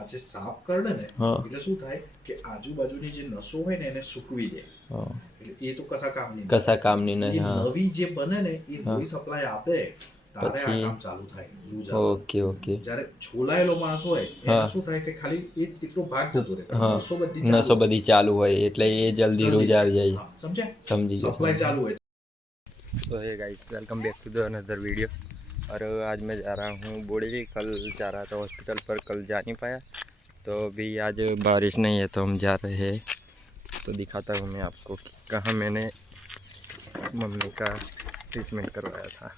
આજે સાફ કરે ને હા એટલે શું થાય કે આજુબાજુની જે નસો હોય ને એને સૂકવી દે, હા એટલે એ તો કશા કામની કશા કામની નહીં. નહીં. એ હા નવી જે બને ને એ હા લોહી સપ્લાય આપે તારે આ પછી કામ ચાલુ થાય રૂ ચાલુ. Okay okay. જ્યારે છોલાયેલો માણસ હોય એને હા શું થાય કે ખાલી એટલો ભાગ જતો રહે પણ હા નસો બધી ચાલુ નસો હોય, બધી ચાલુ હોય એટલે એ જલ્દી જલ્દી રોજ થાય. આવી જાય. હા સમજ્યા, समझी गया सप्लाई समझी चालू गया। है। तो hey guys welcome back to the another video. और आज मैं जा रहा हूँ बोड़ी। कल जा रहा था हॉस्पिटल पर, कल जा नहीं पाया, तो अभी आज बारिश नहीं है तो हम जा रहे हैं। तो दिखाता हूँ मैं आपको कि कहाँ मैंने मम्मी का ट्रीटमेंट करवाया था।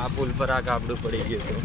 આ પુલ પર આ ગાબડું પડી ગયું હતું.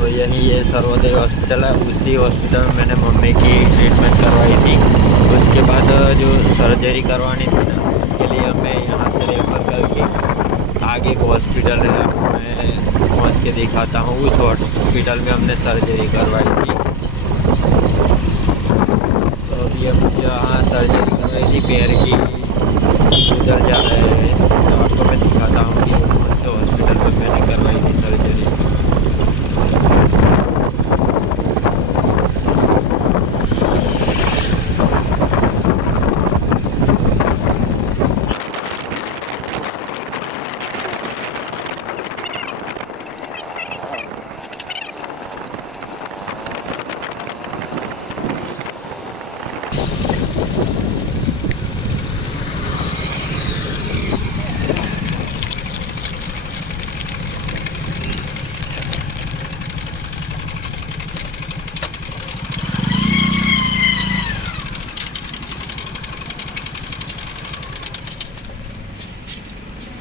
तो यही ये सर्वोदय हॉस्पिटल है। उसी हॉस्पिटल में मैंने मम्मी की ट्रीटमेंट करवाई थी। उसके बाद जो सर्जरी करवानी थी ना, उसके लिए हमें यहाँ से रेफर करके आगे एक हॉस्पिटल है, मैं पहुँच के दिखाता हूँ। उस हॉस्पिटल में हमने सर्जरी करवाई थी। तो अभी हम जहाँ सर्जरी करवाई थी पैर की, उधर जा रहे हैं। तो आपको मैं दिखाता हूँ कि कौन से हॉस्पिटल में मैंने करवाई थी सर्जरी।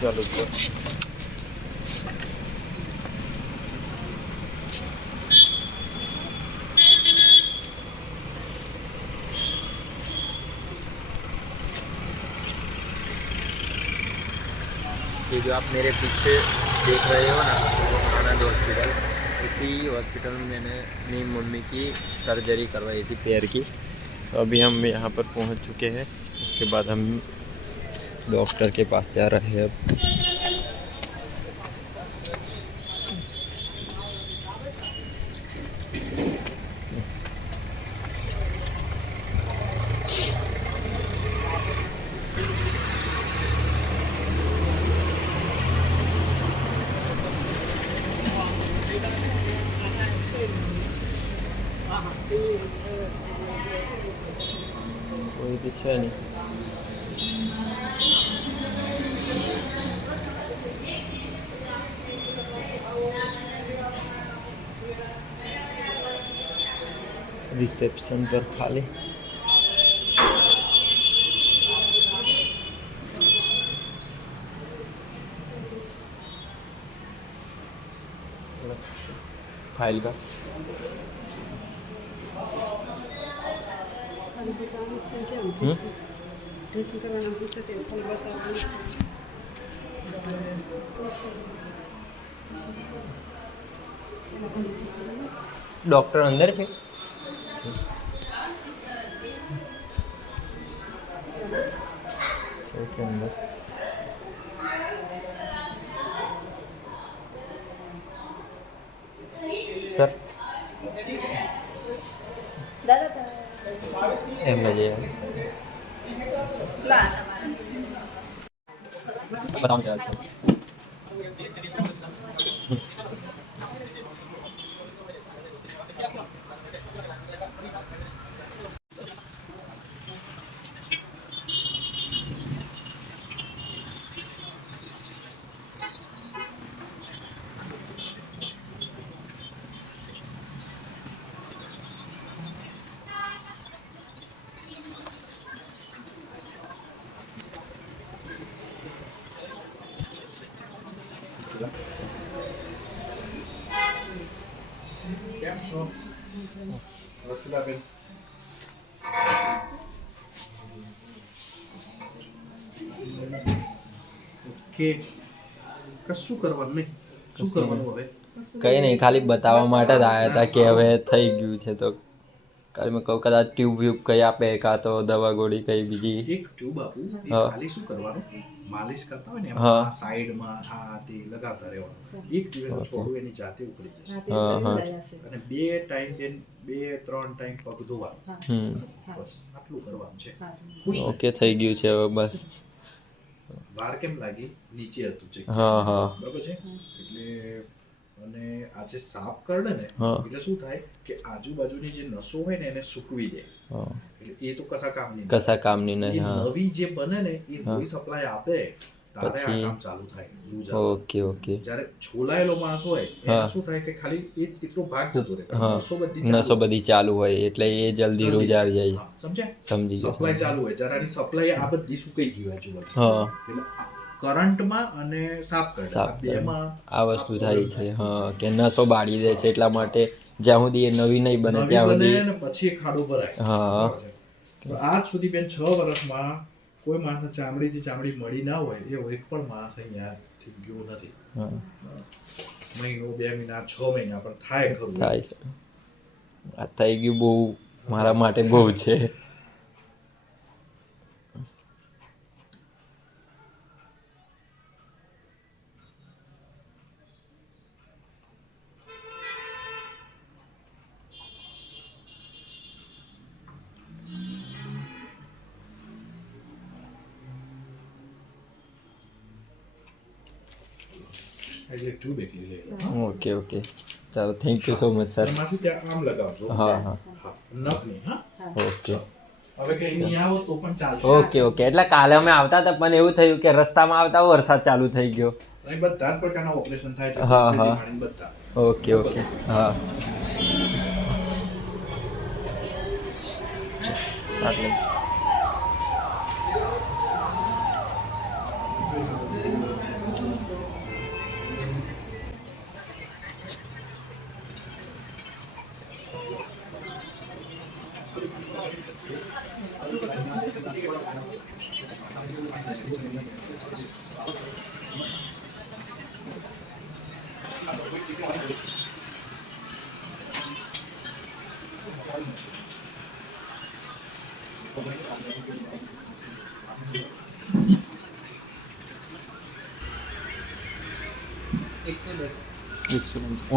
चलो तो ये जो आप मेरे पीछे देख रहे हो ना, आनंद हॉस्पिटल, उसी हॉस्पिटल में मैंने अपनी मम्मी की सर्जरी करवाई थी पैर की। तो अभी हम यहाँ पर पहुँच चुके हैं। उसके बाद हम डॉक्टर के पास जा रहे हैं अब। શાંતિ છે નહીં. રિસેપ્શન પર ખાલી. फाइल का डॉक्टर अंदर છે કે અંદર સર એમ જ बताओ क्या हाल કેમ છો રસીલાબેન? ઓકે, કશું કરવાનું નહીં. શું કરવાનું હવે? કંઈ નહીં, ખાલી બતાવવા માટે જ આવ્યા હતા કે હવે થઈ ગયું છે. તો કાલે મેં કહું કદાચ ટ્યુબ વ્યુબ કઈ આપે કાં તો દવા ગોળી કઈ બીજી. એક ટ્યુબ આપું, ખાલી શું કરવાનું, માલિશ કરતા હોય ને એમાં સાઈડમાં આ તે લગાવતા રહેવાનું. એક દિવસ છોડું એની જાતે ઉકળી જશે. અને 2 ટાઈમ 2-3 ટાઈમ પગ ધોવાનું. બસ આટલું કરવાનું છે. ઓકે, થઈ ગયું છે હવે બસ. વાર કેમ લાગી? નીચે હતું છે. હા હા બરાબર છે. એટલે અને આ જે સાફ કરડે ને એટલે શું થાય કે આજુબાજુની જે નસો હોય ને એને સૂકવી દે. એટલે એ તો કશા કામની નહીં. નવી જે બને ને એ કોઈ સપ્લાય આપે તારે આ કામ ચાલુ થાય. Okay okay. જ્યારે છોલાયેલો માણસ હોય એને શું થાય કે ખાલી એટલો ભાગ જતો રહે, નસો બધી ચાલુ હોય એટલે એ જલ્દી રોજ આવી જાય. સમજ્યા? સમજી ગયો. સપ્લાય ચાલુ હોય જ્યારે આની સપ્લાય આ બધી સુકાઈ ગઈ હોય આજુબાજુ. એટલે કરંટમાં અને સાફ બેમાં આ વસ્તુ થાય છે. હા, કે નસો બાળી દે છે એટલા માટે જ્યાં સુધી એ નવી નહીં બને ત્યાં સુધી પછી ખાડો ભરાય. હા, આજ સુધી બેન 6 વર્ષમાં કોઈ માણસને ચામડીથી ચામડી મળી ના હોય એવો એક પણ માણસ અહીંયાથી ગયો નથી. મહિનો 2 મહિના 6 મહિના પણ થાય ખરું. થાય. આ થઈ ગયું બહુ મારા માટે બહુ છે. ઓકે ઓકે, ચાલો, thank you so much sir. આમ લગાવજો. હા હા નખની. હા, ઓકે. હવે કે નહીં આવો તો પણ ચાલશે. Okay okay. એટલે કાલે અમે આવતા હતા પણ એવું થયું કે રસ્તામાં આવતા વરસાદ ચાલુ થઈ ગયો. અહીં બધા જ પ્રકારના ઓપરેશન થાય છે. હા હા. બધા. Okay okay. હા. આટલું.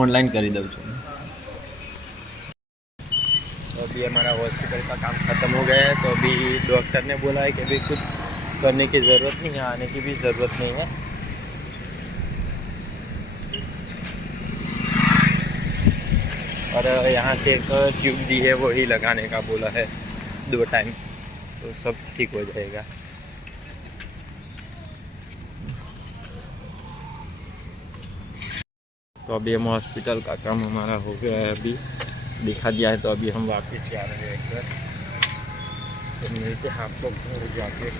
ऑनलाइन कर ही दो। तो अभी हमारा हॉस्पिटल का काम ख़त्म हो गया है, तो अभी डॉक्टर ने बोला है कि अभी कुछ करने की ज़रूरत नहीं है, आने की भी ज़रूरत नहीं है। और यहाँ से एक ट्यूब दी है, वो ही लगाने का बोला है 2 टाइम। तो सब ठीक हो जाएगा। तो अभी हम हॉस्पिटल का काम हमारा हो गया है, अभी दिखा दिया है, तो अभी हम वापस जा रहे हैं घर। तो मिलते हैं आपको घर जाके।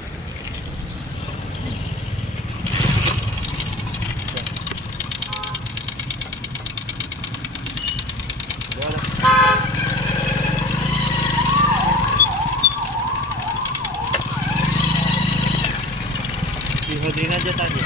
સિંહોદ્રીના જતા છે।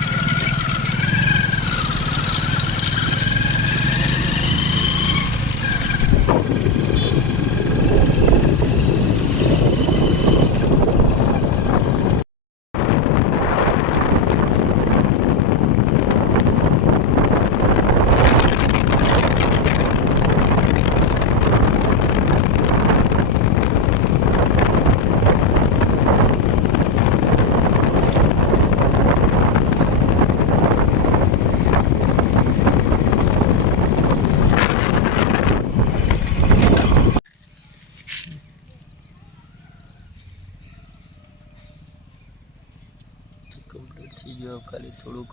કમ્પ્લીટ થઈ ગયો, ખાલી થોડુંક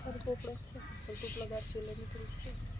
ફરકો પડે છે, પણ ટૂંક લગાડશું એટલે નીકળી છે।